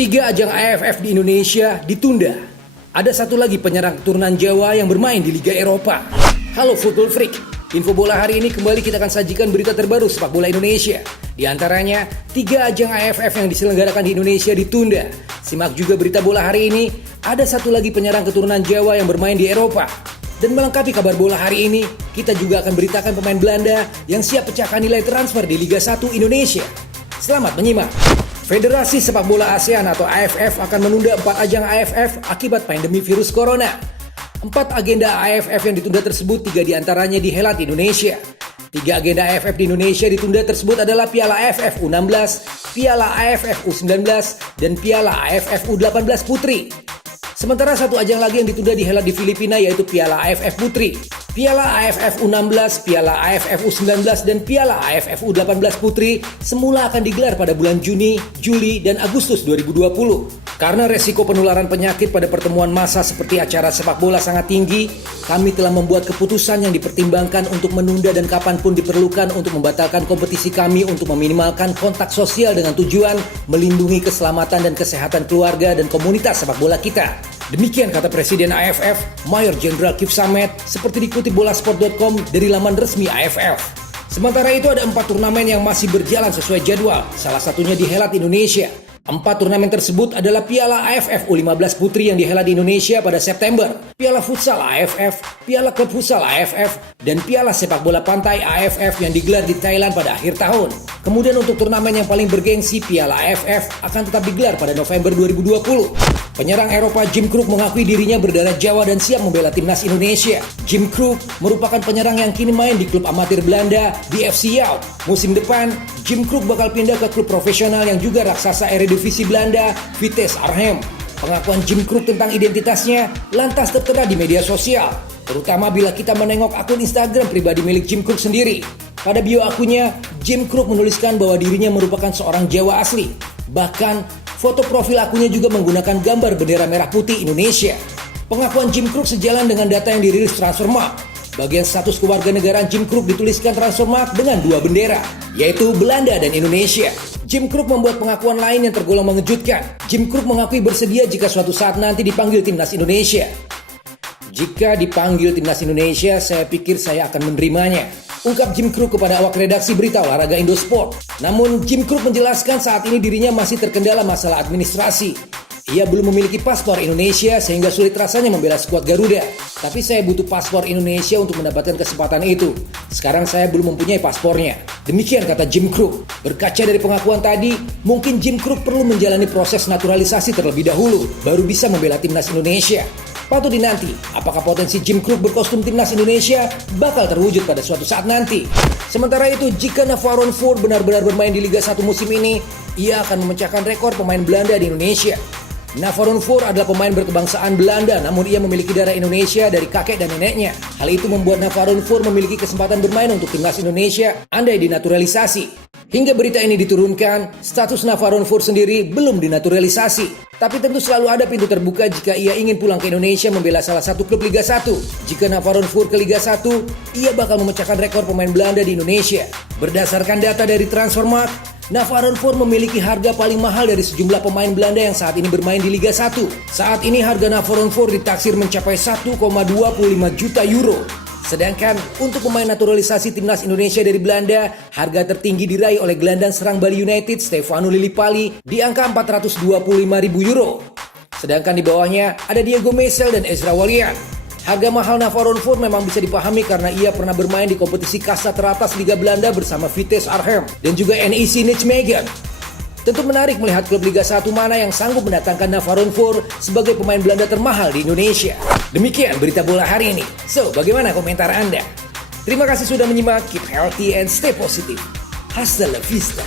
3 ajang AFF di Indonesia ditunda. Ada satu lagi penyerang keturunan Jawa yang bermain di Liga Eropa. Halo Football Freak, info bola hari ini kembali kita akan sajikan berita terbaru sepak bola Indonesia. Di antaranya, 3 ajang AFF yang diselenggarakan di Indonesia ditunda. Simak juga berita bola hari ini, ada satu lagi penyerang keturunan Jawa yang bermain di Eropa. Dan melengkapi kabar bola hari ini, kita juga akan beritakan pemain Belanda yang siap pecahkan nilai transfer di Liga 1 Indonesia. Selamat menyimak. Federasi Sepak Bola ASEAN atau AFF akan menunda 4 ajang AFF akibat pandemi virus corona. 4 agenda AFF yang ditunda tersebut, 3 diantaranya dihelat di Indonesia. 3 agenda AFF di Indonesia ditunda tersebut adalah Piala AFF U16, Piala AFF U19, dan Piala AFF U18 Putri. Sementara satu ajang lagi yang ditunda dihelat di Filipina yaitu Piala AFF Putri. Piala AFF U16, Piala AFF U19, dan Piala AFF U18 Putri semula akan digelar pada bulan Juni, Juli, dan Agustus 2020. Karena resiko penularan penyakit pada pertemuan massa seperti acara sepak bola sangat tinggi, kami telah membuat keputusan yang dipertimbangkan untuk menunda dan kapanpun diperlukan untuk membatalkan kompetisi kami untuk meminimalkan kontak sosial dengan tujuan melindungi keselamatan dan kesehatan keluarga dan komunitas sepak bola kita. Demikian kata Presiden AFF, Mayor Jenderal Kip Samet, seperti dikutip bolasport.com dari laman resmi AFF. Sementara itu ada 4 turnamen yang masih berjalan sesuai jadwal, salah satunya dihelat Indonesia. 4 turnamen tersebut adalah Piala AFF U15 Putri yang dihelat di Indonesia pada September, Piala Futsal AFF, Piala Klub Futsal AFF, dan Piala Sepak Bola Pantai AFF yang digelar di Thailand pada akhir tahun. Kemudian untuk turnamen yang paling bergengsi Piala AFF akan tetap digelar pada November 2020. Penyerang Eropa Jim Kruk mengakui dirinya berdarah Jawa dan siap membela timnas Indonesia. Jim Kruk merupakan penyerang yang kini main di klub amatir Belanda di FC Yout. Musim depan, Jim Kruk bakal pindah ke klub profesional yang juga raksasa Eredivisie Belanda, Vitesse Arnhem. Pengakuan Jim Kruk tentang identitasnya lantas tertera di media sosial, terutama bila kita menengok akun Instagram pribadi milik Jim Kruk sendiri. Pada bio akunnya, Jim Kruk menuliskan bahwa dirinya merupakan seorang Jawa asli. Bahkan, foto profil akunnya juga menggunakan gambar bendera merah putih Indonesia. Pengakuan Jim Kruk sejalan dengan data yang dirilis Transfermarkt. Bagian status kewarganegaraan Jim Kruk dituliskan Transfermarkt dengan 2 bendera, yaitu Belanda dan Indonesia. Jim Kruk membuat pengakuan lain yang tergolong mengejutkan. Jim Kruk mengakui bersedia jika suatu saat nanti dipanggil timnas Indonesia. Jika dipanggil timnas Indonesia, saya pikir saya akan menerimanya, ungkap Jim Kruk kepada awak redaksi berita olahraga Indosport. Namun Jim Kruk menjelaskan saat ini dirinya masih terkendala masalah administrasi. Ia belum memiliki paspor Indonesia sehingga sulit rasanya membela skuad Garuda. Tapi saya butuh paspor Indonesia untuk mendapatkan kesempatan itu. Sekarang saya belum mempunyai paspornya. Demikian kata Jim Kruk. Berkaca dari pengakuan tadi, mungkin Jim Kruk perlu menjalani proses naturalisasi terlebih dahulu, baru bisa membela timnas Indonesia. Patut dinanti, apakah potensi Jim Kruk berkostum timnas Indonesia bakal terwujud pada suatu saat nanti. Sementara itu, jika Navaron Voor benar-benar bermain di Liga 1 musim ini, ia akan memecahkan rekor pemain Belanda di Indonesia. Navaron Voor adalah pemain berkebangsaan Belanda, namun ia memiliki darah Indonesia dari kakek dan neneknya. Hal itu membuat Navaron Voor memiliki kesempatan bermain untuk timnas Indonesia andai dinaturalisasi. Hingga berita ini diturunkan, status Navaron Voor sendiri belum dinaturalisasi. Tapi tentu selalu ada pintu terbuka jika ia ingin pulang ke Indonesia membela salah satu klub Liga 1. Jika Navaron Voor ke Liga 1, ia bakal memecahkan rekor pemain Belanda di Indonesia. Berdasarkan data dari Transfermarkt, Navaron Voor memiliki harga paling mahal dari sejumlah pemain Belanda yang saat ini bermain di Liga 1. Saat ini harga Navaron Voor ditaksir mencapai 1,25 juta euro. Sedangkan untuk pemain naturalisasi timnas Indonesia dari Belanda, harga tertinggi diraih oleh gelandang serang Bali United Stefano Lillipali di angka 425.000 euro. Sedangkan di bawahnya ada Diego Meisel dan Ezra Walian. Harga mahal Navaron Voor memang bisa dipahami karena ia pernah bermain di kompetisi kasta teratas Liga Belanda bersama Vitesse Arnhem dan juga NEC Nijmegen. Tentu menarik melihat klub Liga 1 mana yang sanggup mendatangkan Navaron Voor sebagai pemain Belanda termahal di Indonesia. Demikian berita bola hari ini. So, bagaimana komentar Anda? Terima kasih sudah menyimak. Keep healthy and stay positive. Hasta la vista.